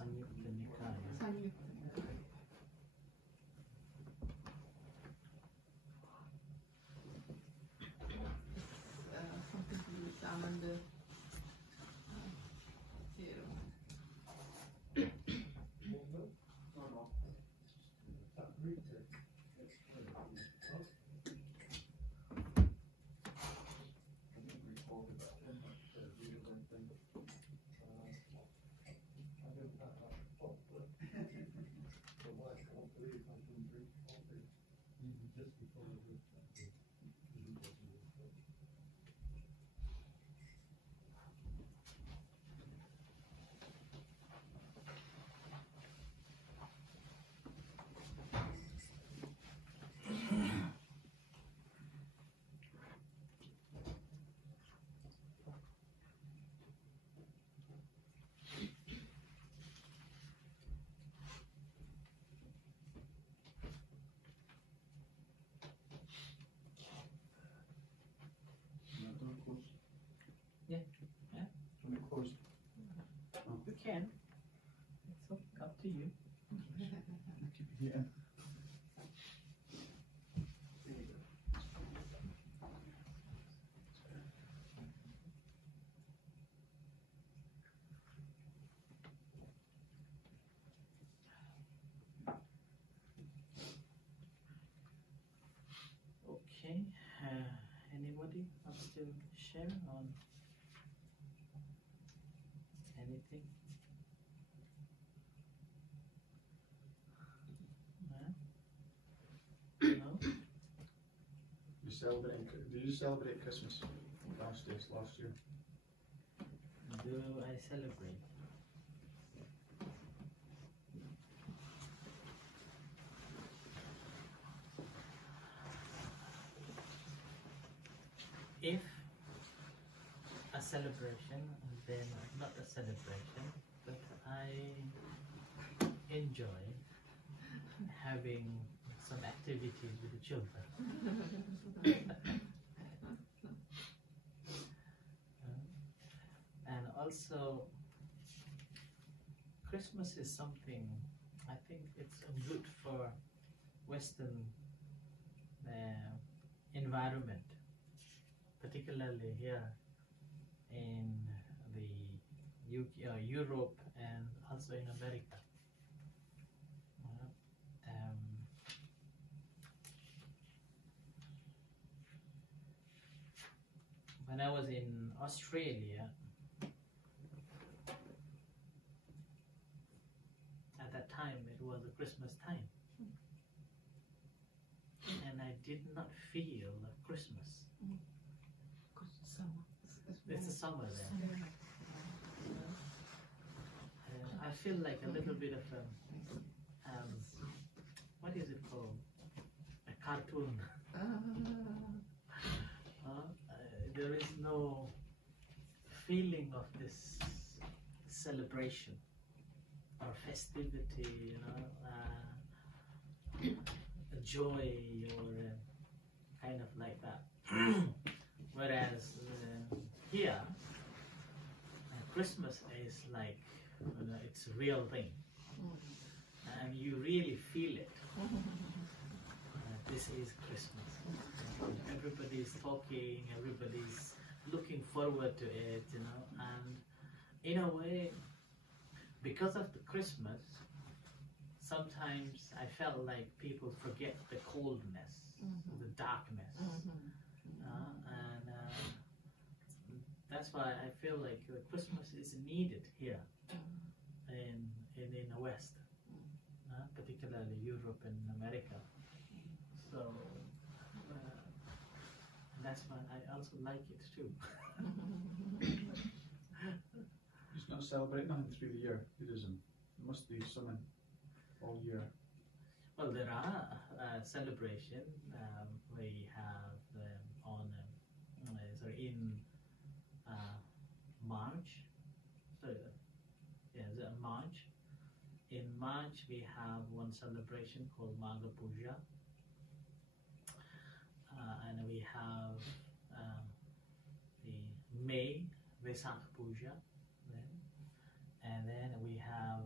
Samyukta Nikaya. Samyukta. Something to do with Ananda theorem. You can. It's up to you. Yeah. Okay. Anybody wants to share on anything? No? Did you celebrate Christmas last year? Do I celebrate? If a celebration, then not a celebration, but I enjoy having some activities with the children. And also, Christmas is something, I think it's good for Western environment, particularly here in the UK, Europe, and also in America. When I was in Australia, at that time it was a Christmas time, and I did not feel Christmas. Because it's summer. It's a summer there. I feel like a little bit of a, what is it called? A cartoon. There is no feeling of this celebration or festivity, joy or kind of like that. Whereas here, Christmas is like, it's a real thing, and you really feel it. This is Christmas. Everybody's talking, everybody's looking forward to it, and in a way, because of the Christmas, sometimes I felt like people forget the coldness, the darkness, and that's why I feel like Christmas is needed here in the West, particularly Europe and America. So that's why I also like it too. It's not celebrating nothing through the year, Buddhism. It must be something all year. Well, there are celebration. We have in March. March. In March, we have one celebration called Magha Puja, and we have the May Vesak Puja, and then we have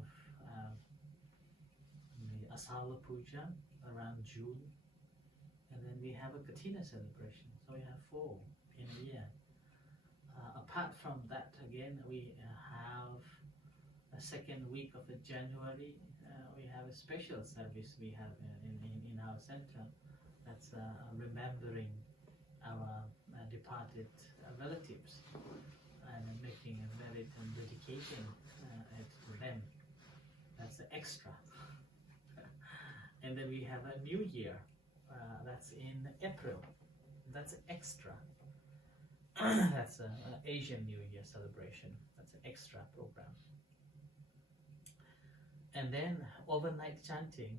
a Sala Puja around June, and then we have a Katina celebration. So we have 4 in a year. Apart from that, again, we have a second week of January. We have a special service we have in our center. That's remembering our departed relatives and making a merit and dedicating it to them. That's the extra. And then we have a New Year. That's in April. That's extra. That's an Asian New Year celebration. That's an extra program. And then overnight chanting.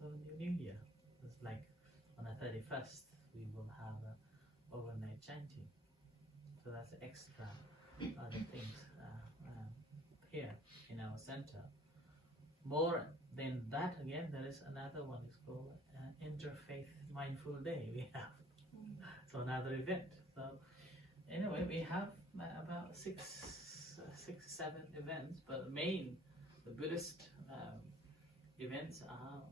So New Year. It's like on the 31st, we will have overnight chanting. So that's extra other things here in our center. More than that, again, there is another one. It's called Interfaith Mindful Day. We have so another event. So anyway, we have about 6, 7 events, but the Buddhist events are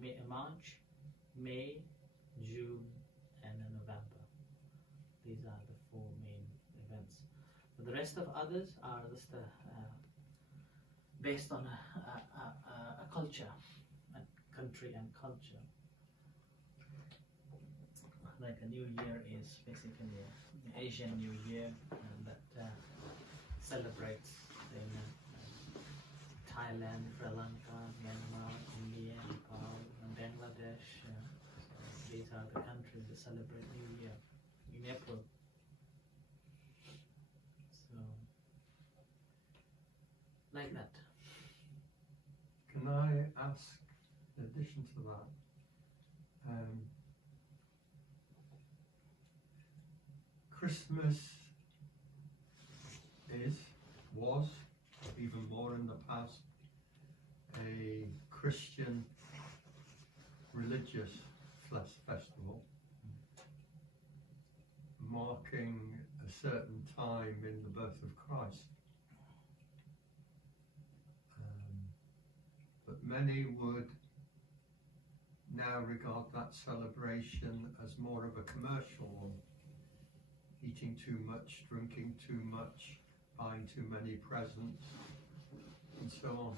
like March, May, June, and November. These are the 4 main events. But the rest of others are just based on a culture, a country and culture. Like a New Year is basically an Asian New Year that celebrates in Thailand, Sri Lanka, Myanmar, India, Nepal, and Bangladesh. These are the countries that celebrate New Year in April. So, like that. Can I ask, in addition to that, Christmas was, even more in the past, a Christian religious festival, marking a certain time in the birth of Christ. But many would now regard that celebration as more of a commercial one. Eating too much, drinking too much, buying too many presents, and so on.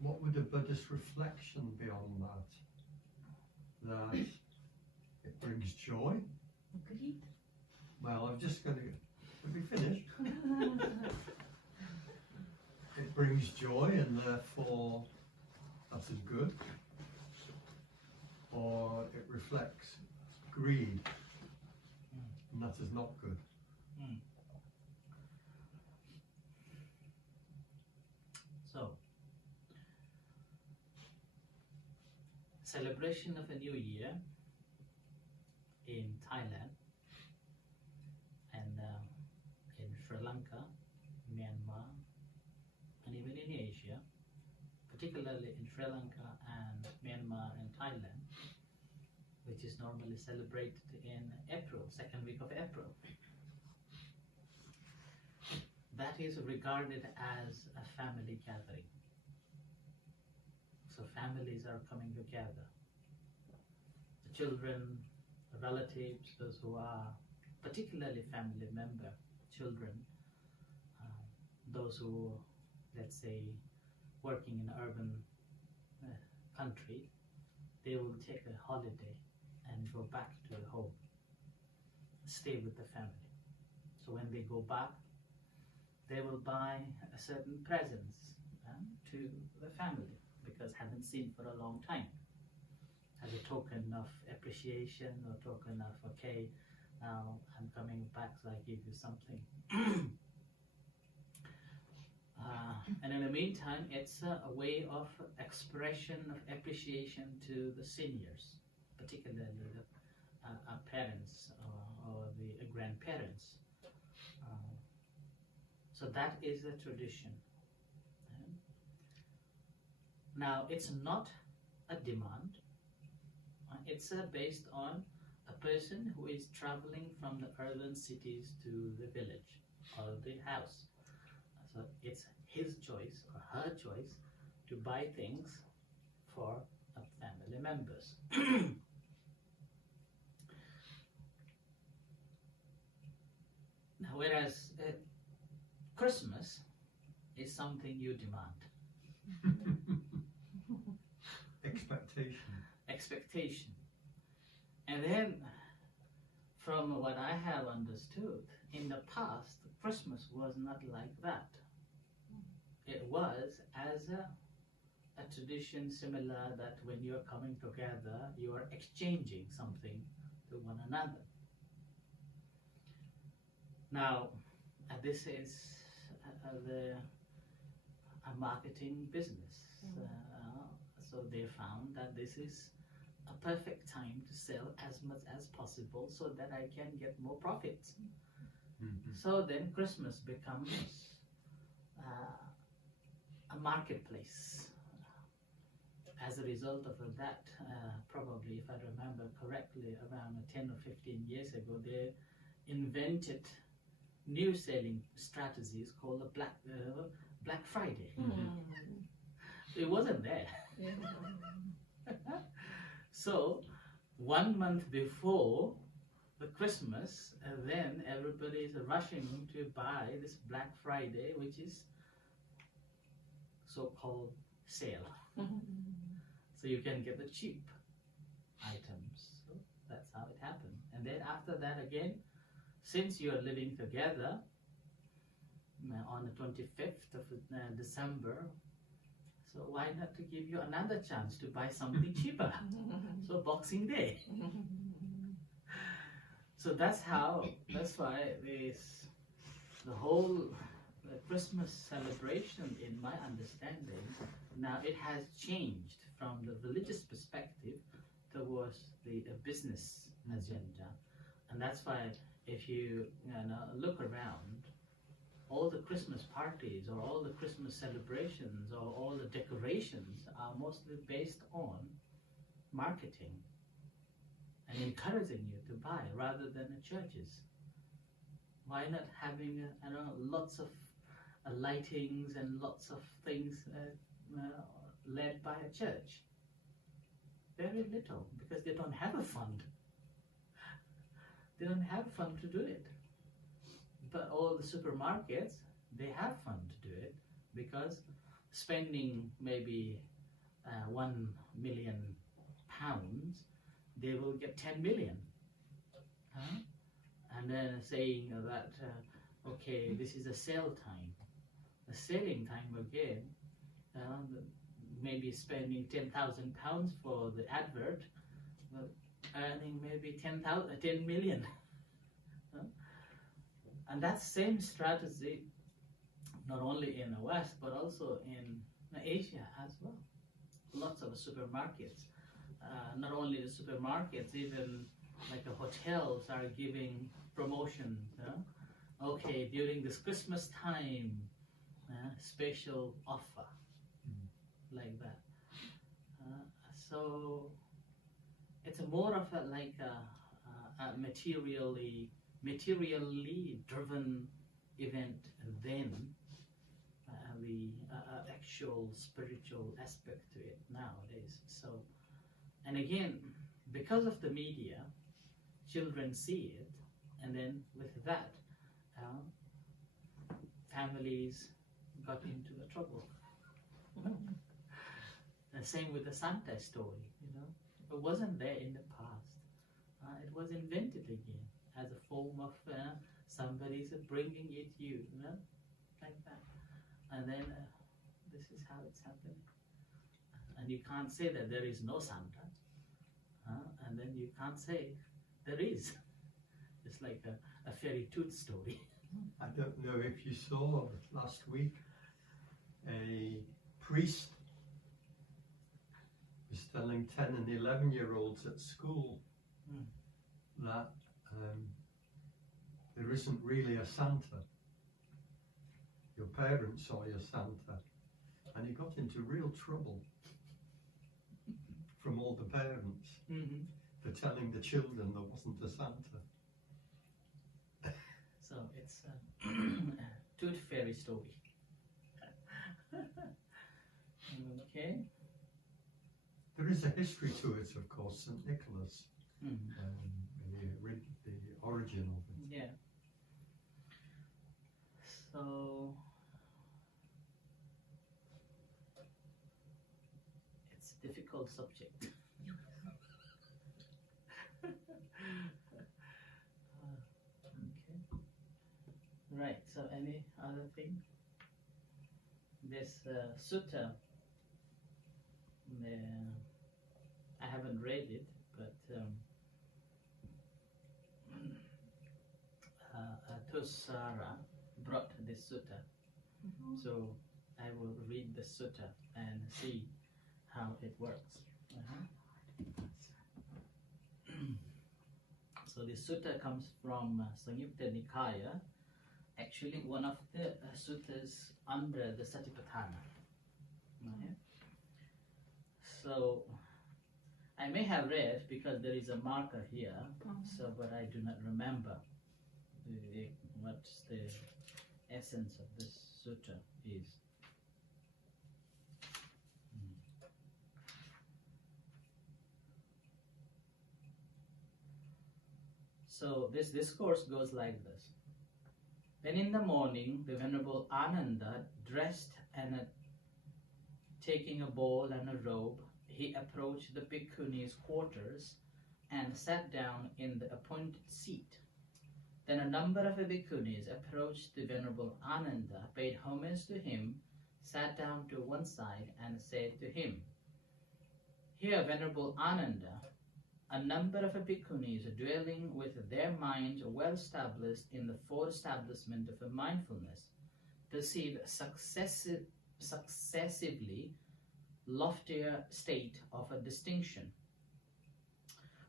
What would a Buddhist reflection be on that? That it brings joy? Agreed. Well, I'm just going to... Let me finish. It brings joy and therefore that is good. Or it reflects greed and that is not good. So, celebration of a New Year in Thailand and in Sri Lanka, Myanmar, and even in Asia, particularly in Sri Lanka and Myanmar and Thailand, which is normally celebrated in April, second week of April. That is regarded as a family gathering. So families are coming together. The children, the relatives, those who are particularly family member, children, those who, let's say, working in urban country, they will take a holiday and go back to home, stay with the family. So when they go back, they will buy a certain presents to the family because haven't seen for a long time, as a token of appreciation or token of, okay, now I'm coming back, so I give you something. And in the meantime, it's a way of expression of appreciation to the seniors, particularly the parents or the grandparents. So that is a tradition. Now, it's not a demand. It's based on a person who is traveling from the urban cities to the village or the house. So it's his choice or her choice to buy things for family members. Now, whereas Christmas is something you demand. Expectation. And then, from what I have understood, in the past, Christmas was not like that. It was as a tradition similar that when you're coming together, you are exchanging something to one another. Now, this is a marketing business. So they found that this is a perfect time to sell as much as possible so that I can get more profits. So then Christmas becomes a marketplace. As a result of that, probably if I remember correctly, around 10 or 15 years ago, they invented new selling strategies called the Black Friday. It wasn't there. So 1 month before the Christmas, then everybody is rushing to buy this Black Friday, which is so-called sale. So you can get the cheap items. So that's how it happened. And then after that again, since you are living together on the 25th of December, so why not to give you another chance to buy something cheaper? So Boxing Day. So that's why the whole Christmas celebration, in my understanding, now it has changed from the religious perspective towards the business agenda. And that's why if you look around, all the Christmas parties or all the Christmas celebrations or all the decorations are mostly based on marketing and encouraging you to buy rather than the churches. Why not having lots of lightings and lots of things led by a church? Very little, because they don't have a fund. They don't have fund to do it. But all the supermarkets, they have fund to do it, because spending maybe 1 million pounds, they will get 10 million. And then saying that, okay, this is a sale time. A selling time again, maybe spending 10,000 pounds for the advert, earning maybe 10 million. And that same strategy, not only in the West, but also in Asia as well. Lots of supermarkets. Not only the supermarkets, even like the hotels are giving promotions. Okay, during this Christmas time, special offer, like that. So it's more of a materially driven event than the actual spiritual aspect to it nowadays. So, and again, because of the media, children see it, and then with that, families got into the trouble. The same with the Santa story, it wasn't there in the past. It was invented again as a form of somebody's bringing it you, like that. And then this is how it's happening. And you can't say that there is no Santa, and then you can't say there is. It's like a fairy tooth story. I don't know if you saw last week, a priest was telling 10 and 11-year-olds at school that there isn't really a Santa. Your parents are your Santa. And he got into real trouble from all the parents for telling the children there wasn't a Santa. So it's a tooth fairy story. Okay. There is a history to it, of course, St. Nicholas, Mm. the origin of it. Yeah. So it's a difficult subject. Okay. Right. So any other thing? This sutta. I haven't read it, but Tusara brought this sutta. So I will read the sutta and see how it works. So the sutta comes from Samyukta Nikaya, actually one of the suttas under the Satipatthana. Okay. So I may have read because there is a marker here, so but I do not remember what the essence of this sutta is. So this discourse goes like this. Then in the morning, the Venerable Ananda, dressed and taking a bowl and a robe, he approached the bhikkhuni's quarters and sat down in the appointed seat. Then a number of bhikkhunis approached the Venerable Ananda, paid homage to him, sat down to one side and said to him, "Here, Venerable Ananda, a number of bhikkhunis dwelling with their minds well established in the four establishment of mindfulness perceive successively loftier state of a distinction.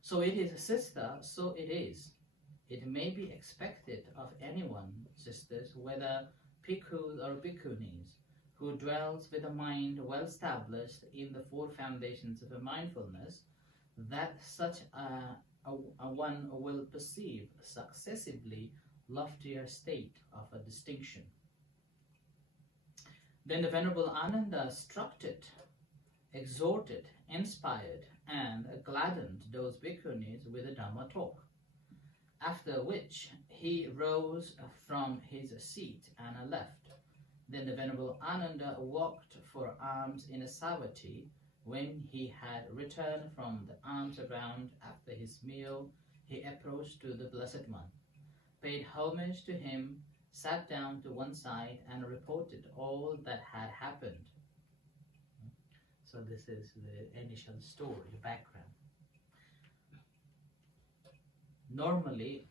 So it is, sister, so it is. It may be expected of anyone, sisters, whether bhikkhus or bhikkhunis, who dwells with a mind well established in the four foundations of a mindfulness, that such a one will perceive successively loftier state of a distinction." Then the Venerable Ananda instructed, exhorted, inspired, and gladdened those bhikkhunis with a Dhamma talk. After which he rose from his seat and left. Then the Venerable Ananda walked for alms in a Savatthi. When he had returned from the alms round after his meal, he approached to the Blessed One, paid homage to him, sat down to one side, and reported all that had happened. So this is the initial story, the background. Normally,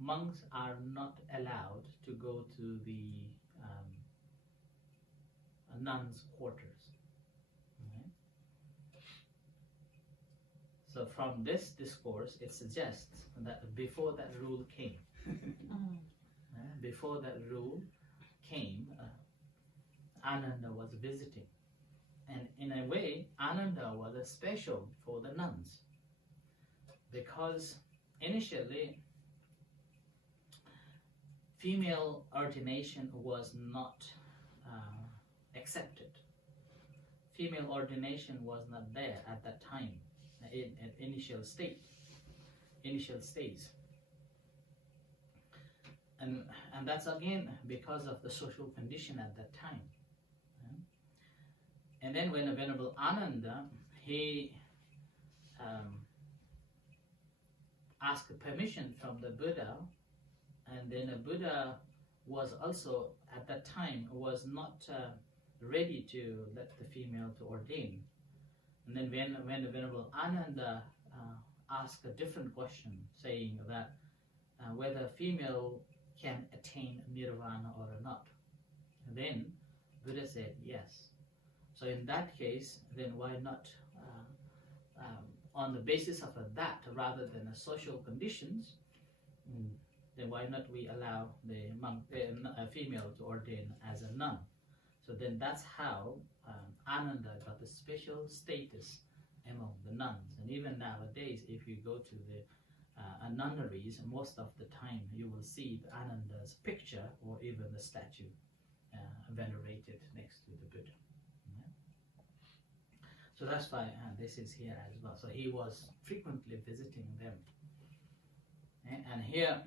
monks are not allowed to go to the nuns' quarters. Okay? So from this discourse, it suggests that before that rule came, Ananda was visiting. And in a way, Ananda was a special for the nuns. Because initially, female ordination was not accepted. Female ordination was not there at that time, in initial stage. And that's again because of the social condition at that time. And then when the Venerable Ananda, he asked permission from the Buddha, and then the Buddha was also at that time was not ready to let the female to ordain. And then when the Venerable Ananda asked a different question, saying that whether female can attain nirvana or not, then Buddha said yes. So in that case, then why not on the basis of that rather than the social conditions, then why not we allow the monk, female to ordain as a nun? So then that's how Ananda got a special status among the nuns. And even nowadays, if you go to the nunneries, most of the time you will see the Ananda's picture or even the statue venerated next to the Buddha. So that's why this is here as well. So he was frequently visiting them. And here,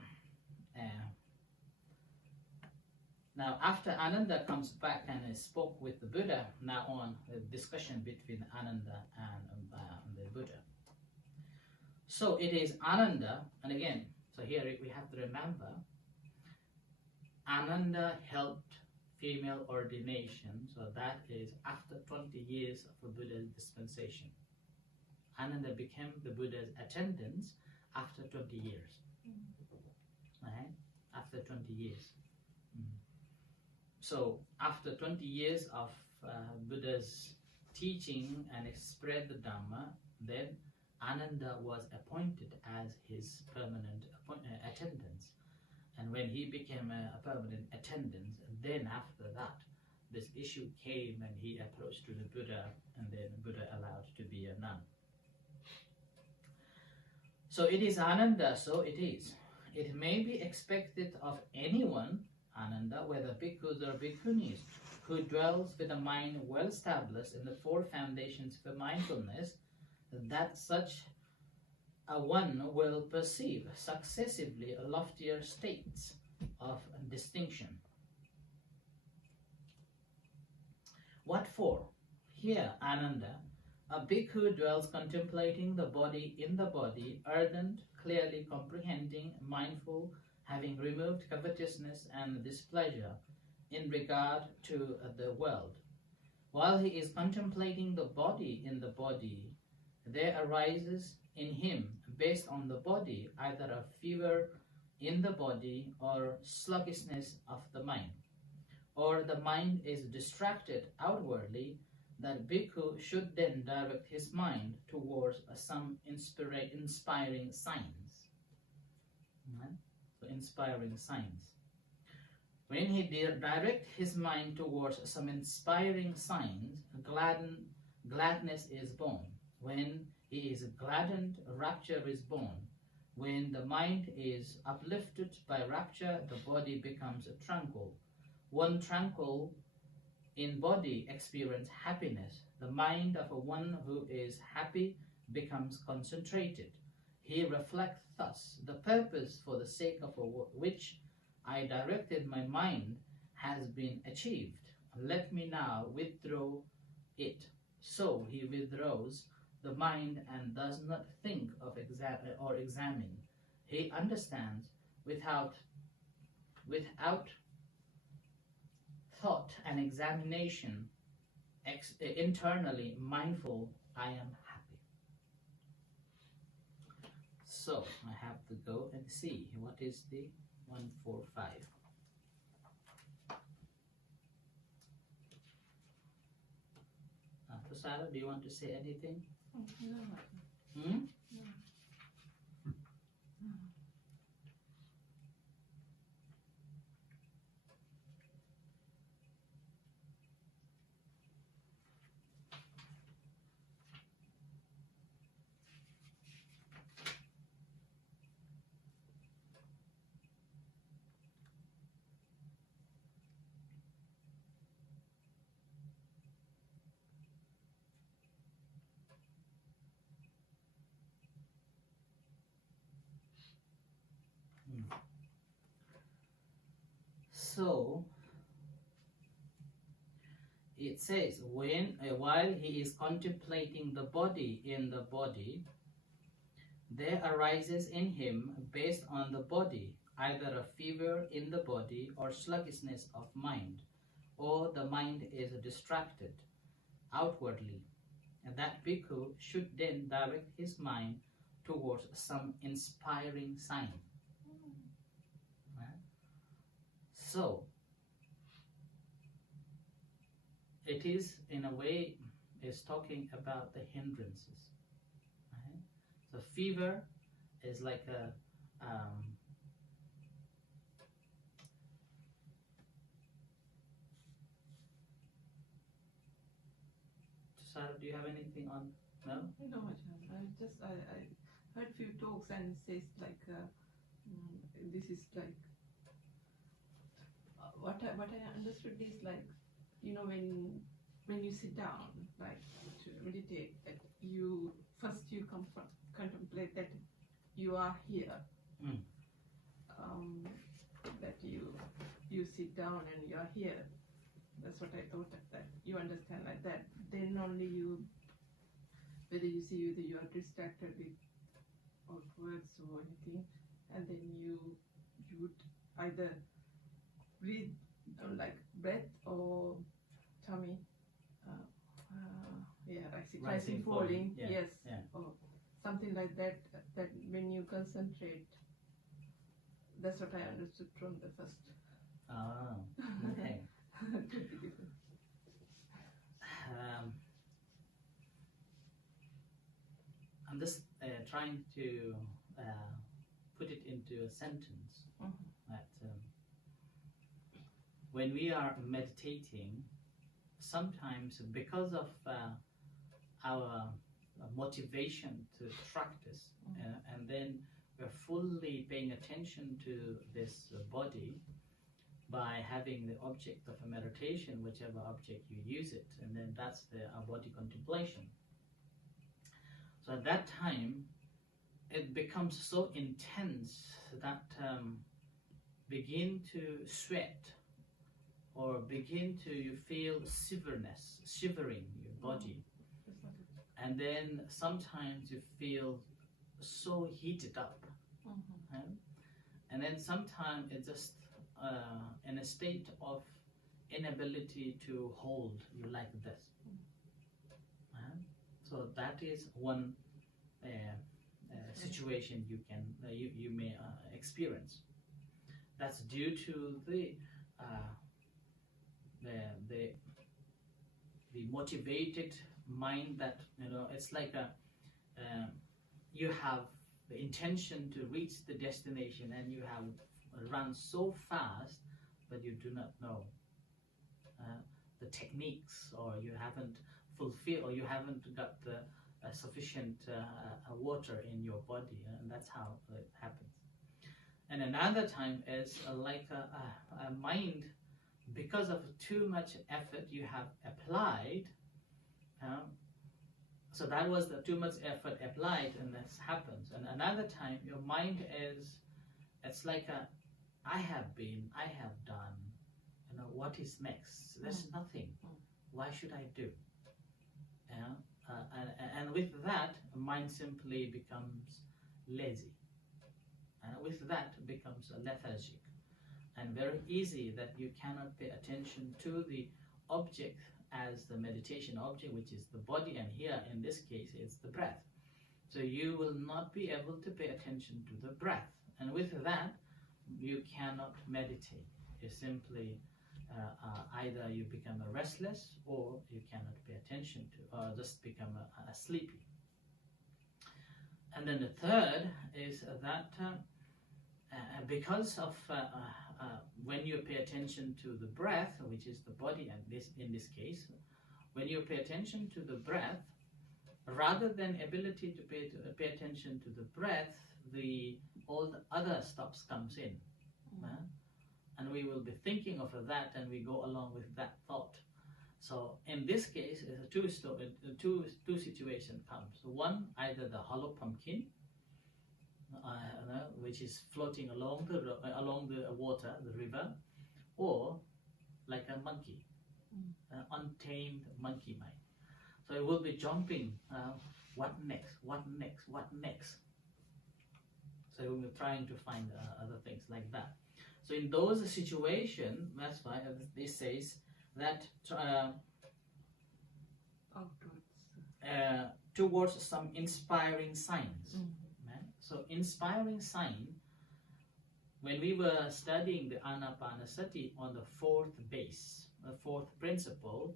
now after Ananda comes back and spoke with the Buddha, now on a discussion between Ananda and the Buddha. So it is Ananda, and again, so here we have to remember, Ananda helped female ordination, so that is after 20 years of a Buddha's dispensation. Ananda became the Buddha's attendants after 20 years. Right? After 20 years. So after 20 years of Buddha's teaching and spread the Dhamma, then Ananda was appointed as his permanent attendant. And when he became a permanent attendant, then after that, this issue came and he approached to the Buddha, and then Buddha allowed to be a nun. So it is Ananda, so it is. It may be expected of anyone, Ananda, whether bhikkhus or bhikkhunis, who dwells with a mind well established in the four foundations for mindfulness, that such a one will perceive successively loftier states of distinction. What for? Here, Ananda, a bhikkhu dwells contemplating the body in the body, ardent, clearly comprehending, mindful, having removed covetousness and displeasure in regard to the world. While he is contemplating the body in the body, there arises in him, based on the body, either a fever in the body or sluggishness of the mind, or the mind is distracted outwardly, that bhikkhu should then direct his mind towards some inspiring signs. So inspiring signs. When he direct his mind towards some inspiring signs, gladness is born. When he is gladdened, rapture is born. When the mind is uplifted by rapture, the body becomes tranquil. One tranquil in body experience happiness. The mind of one who is happy becomes concentrated. He reflects thus, the purpose for the sake of which I directed my mind has been achieved. Let me now withdraw it. So he withdraws the mind and does not think of examine. He understands without thought and examination, internally mindful, I am happy. So I have to go and see what is the 145. Prasada, do you want to say anything? No. Hmm? No. So it says, while he is contemplating the body in the body, there arises in him, based on the body, either a fever in the body or sluggishness of mind, or the mind is distracted outwardly, and that bhikkhu should then direct his mind towards some inspiring sign. So, it is, in a way, is talking about the hindrances. Right? So, fever is like a Sarah, do you have anything on? No? No, I heard few talks and says like this is like what I understood is like, you know, when when you sit down, like to meditate, that you first you contemplate that you are here. Mm. That you sit down and you are here. That's what I thought that you understand like that. Then only you, whether you see whether you are distracted with words or anything, and then you would either breathe like breath or tummy, rising, falling, Yeah. yes, Yeah. or something like that. That when you concentrate, that's what I understood from the first. Oh, okay. Could be different. I'm just trying to put it into a sentence. That when we are meditating, sometimes because of our motivation to practice, and then we're fully paying attention to this body by having the object of a meditation, whichever object you use it, and then that's our body contemplation. So at that time, it becomes so intense that begin to sweat or begin to feel shivering your body. And then sometimes you feel so heated up. And then sometimes it's just in a state of inability to hold you like this. So that is one situation you may experience. That's due to the motivated mind that it's like you have the intention to reach the destination and you have run so fast, but you do not know the techniques, or you haven't fulfilled, or you haven't got sufficient water in your body, and that's how it happens. And another time is like a mind, because of too much effort you have applied. So that was the too much effort applied, and this happens. And another time, your mind it's like I have done. What is next? There's nothing. Why should I do? And with that, mind simply becomes lazy. And with that, becomes lethargic. And very easy that you cannot pay attention to the object as the meditation object, which is the body, and here in this case it's the breath. So you will not be able to pay attention to the breath, and with that you cannot meditate. You simply either you become restless, or you cannot pay attention to, or just become a sleepy. And then the third is that because of when you pay attention to the breath, which is the body, and in this case, when you pay attention to the breath, rather than ability to pay attention to the breath, all the other stops comes in, and we will be thinking of that, and we go along with that thought. So in this case, two situations comes. One, either the hollow pumpkin, which is floating along the water, the river, or like a monkey, an untamed monkey mind. So it will be jumping. What next? What next? What next? So it will be trying to find other things like that. So in those situations, that's why this says that towards some inspiring signs. So inspiring sign, when we were studying the Anapanasati on the fourth base, the fourth principle,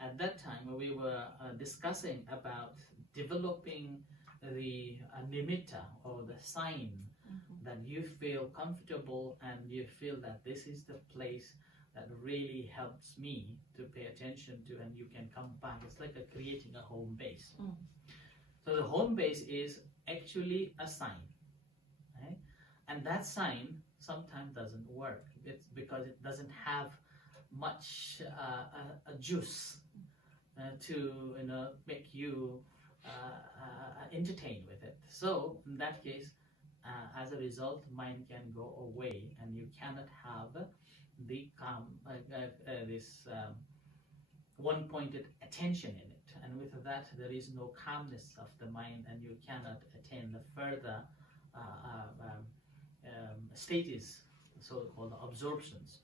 at that time we were discussing about developing the nimitta, or the sign, that you feel comfortable and you feel that this is the place that really helps me to pay attention to, and you can come back. It's like creating a home base. So the home base is actually a sign, right? And that sign sometimes doesn't work. It's because it doesn't have much juice. to make you entertained with it. So in that case, as a result, mind can go away, and you cannot have the calm, this one-pointed attention in it. And with that, there is no calmness of the mind, and you cannot attain the further stages, so-called absorptions.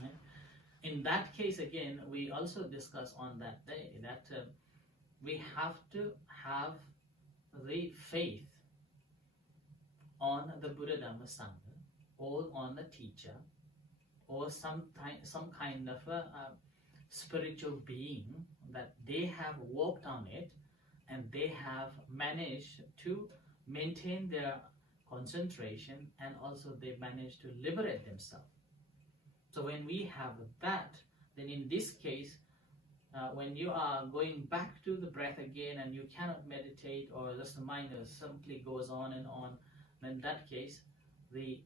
Right? In that case, again, we also discussed on that day that we have to have the faith on the Buddha Dhamma Sangha, or on the teacher, or some kind of a spiritual being, that they have worked on it and they have managed to maintain their concentration, and also they managed to liberate themselves. So when we have that, then in this case, when you are going back to the breath again and you cannot meditate, or just the mind simply goes on and on, then in that case, the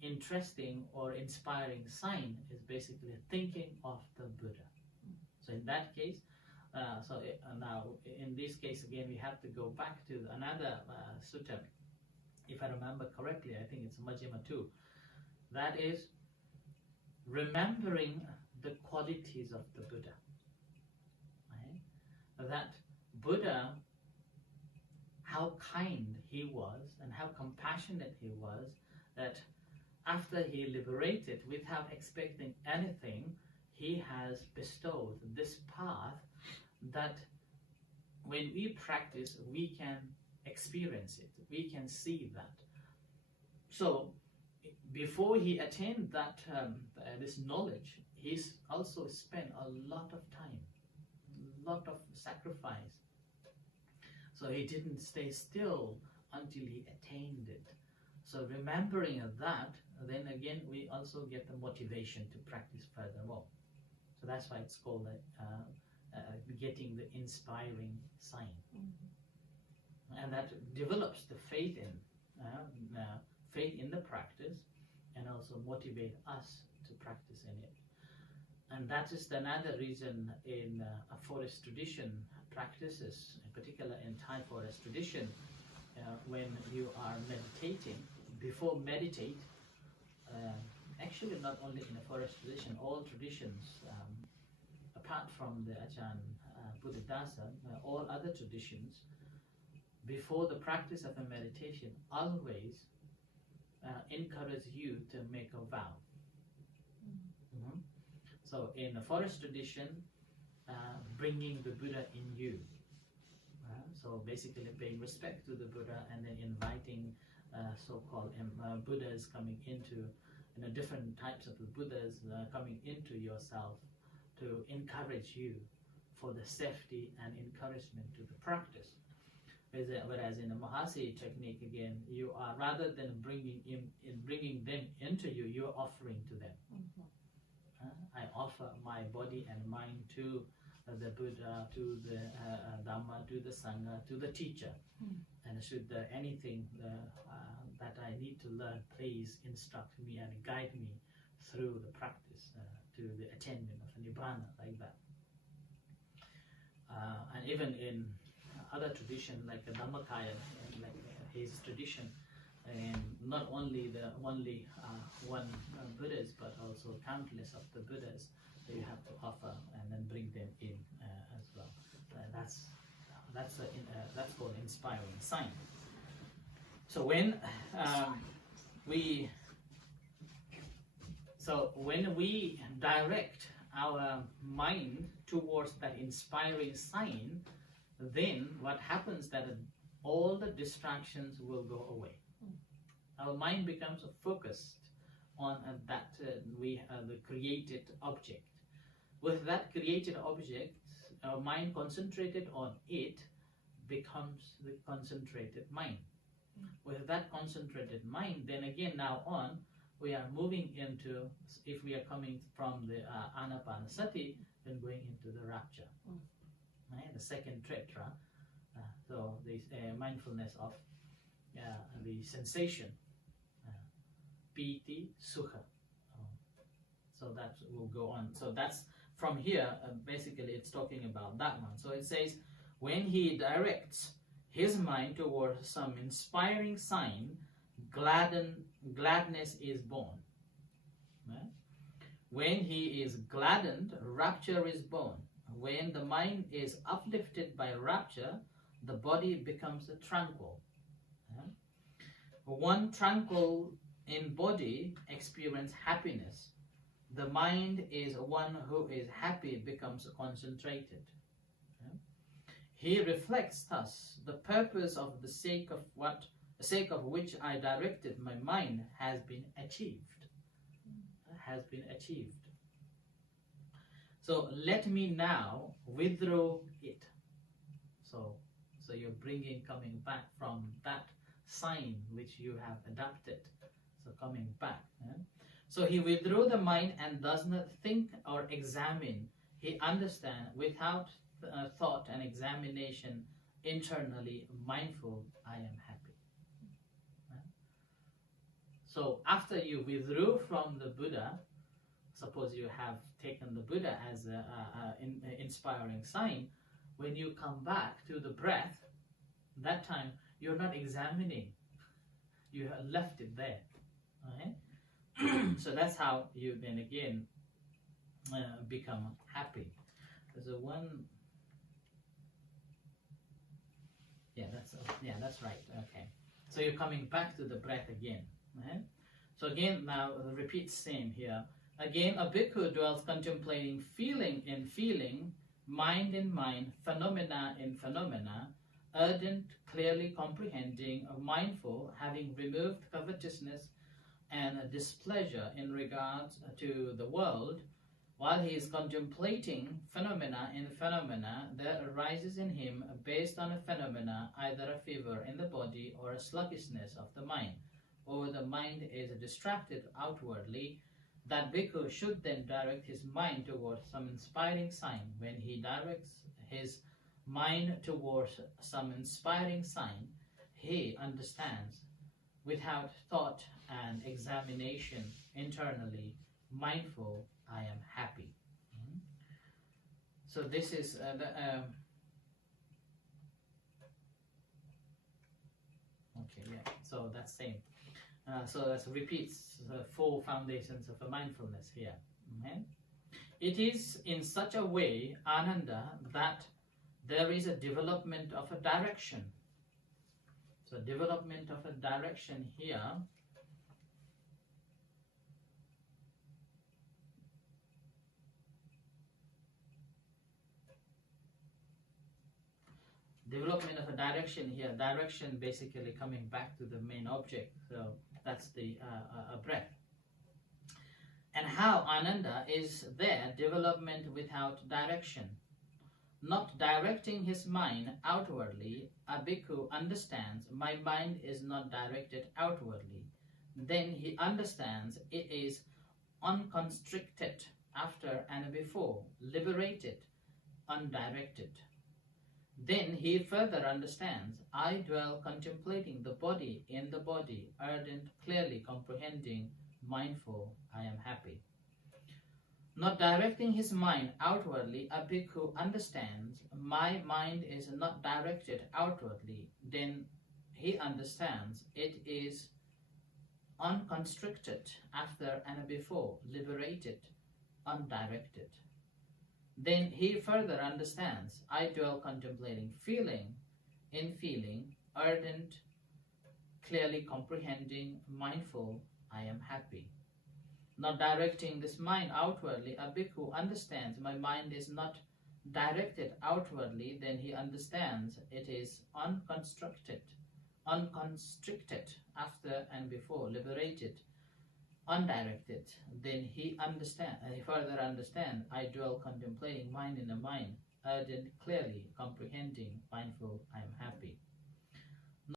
interesting or inspiring sign is basically thinking of the Buddha. So in that case, now in this case again, we have to go back to another sutta. If I remember correctly, I think it's Majjhima 2. That is remembering the qualities of the Buddha. Right? That Buddha, how kind he was and how compassionate he was, that after he liberated without expecting anything, he has bestowed this path that when we practice, we can experience it, we can see that. So before he attained that this knowledge, he's also spent a lot of time, a lot of sacrifice. So he didn't stay still until he attained it. So remembering that, then again we also get the motivation to practice furthermore. So that's why it's called getting the inspiring sign. And that develops the faith in the practice, and also motivate us to practice in it. And that is another reason in a forest tradition practices, in particular in Thai forest tradition, when you are meditating, before meditate, actually not only in a forest tradition, all traditions, apart from the Ajahn Buddhadasa, all other traditions, before the practice of a meditation, always encourage you to make a vow. So in a forest tradition, bringing the Buddha in you. So basically paying respect to the Buddha, and then inviting so-called Buddhas coming into, different types of the Buddhas coming into yourself to encourage you for the safety and encouragement to the practice. Whereas in the Mahasi technique, again, you are, rather than bringing them into you, you're offering to them. I offer my body and mind to the Buddha, to the Dhamma, to the Sangha, to the teacher. And should there anything that I need to learn, please instruct me and guide me through the practice to the attainment of Nibbana, like that. And even in other tradition, like the Dhammakaya, like his tradition, and not only the one Buddhas, but also countless of the Buddhas that you have to offer and then bring them in as well. That's called inspiring sign. So when we direct our mind towards that inspiring sign, then what happens that all the distractions will go away. Our mind becomes focused on the created object. With that created object, our mind concentrated on it becomes the concentrated mind. With that concentrated mind, then again now on, we are moving into, if we are coming from the Anapanasati, then going into the rapture. Right? The second tretra, so the mindfulness of the sensation, piti, sukha. So that will go on. So that's from here, basically it's talking about that one. So it says, when he directs his mind towards some inspiring sign, gladness is born. Right? When he is gladdened, rapture is born. When the mind is uplifted by rapture, the body becomes tranquil. Right? One tranquil in body experience happiness. The mind is one who is happy becomes concentrated. Okay? He reflects thus, the purpose of the sake of which I directed my mind has been achieved. Has been achieved. So let me now withdraw it. So you're coming back from that sign which you have adopted. So coming back. So he withdrew the mind and does not think or examine. He understands without thought and examination, internally mindful, I am happy. So after you withdrew from the Buddha, suppose you have taken the Buddha as an inspiring sign, when you come back to the breath, that time you're not examining, you have left it there. Right? So that's how you then again become happy. There's a one. That's right. Okay. So you're coming back to the breath again. Right? So again, now repeat same here. Again, a bhikkhu dwells contemplating feeling in feeling, mind in mind, phenomena in phenomena, ardent, clearly comprehending, mindful, having removed covetousness and displeasure in regards to the world. While he is contemplating phenomena in phenomena, there arises in him, based on a phenomena, either a fever in the body or a sluggishness of the mind, or the mind is distracted outwardly. That bhikkhu should then direct his mind towards some inspiring sign. When he directs his mind towards some inspiring sign, he understands without thought and examination, internally mindful, I am happy. So this is so that's same. So that repeats the 4 foundations of a mindfulness here. Okay? It is in such a way, Ananda, that there is a development of a direction. So development of a direction here. Development of a direction here. Direction basically coming back to the main object. So that's the breath. And how Ananda is there, development without direction. Not directing his mind outwardly, a bhikkhu understands my mind is not directed outwardly. Then he understands it is unconstricted after and before, liberated, undirected. Then he further understands, I dwell contemplating the body in the body, ardent, clearly comprehending, mindful, I am happy. Not directing his mind outwardly, a bhikkhu understands, my mind is not directed outwardly. Then he understands it is unconstricted after and before, liberated, undirected. Then he further understands, I dwell contemplating feeling in feeling, ardent, clearly comprehending, mindful, I am happy. Not directing this mind outwardly, a bhikkhu understands my mind is not directed outwardly. Then he understands it is unconstricted after and before, liberated, undirected. Then he further understands, I dwell contemplating mind in the mind, ardent, clearly comprehending, mindful, I am happy.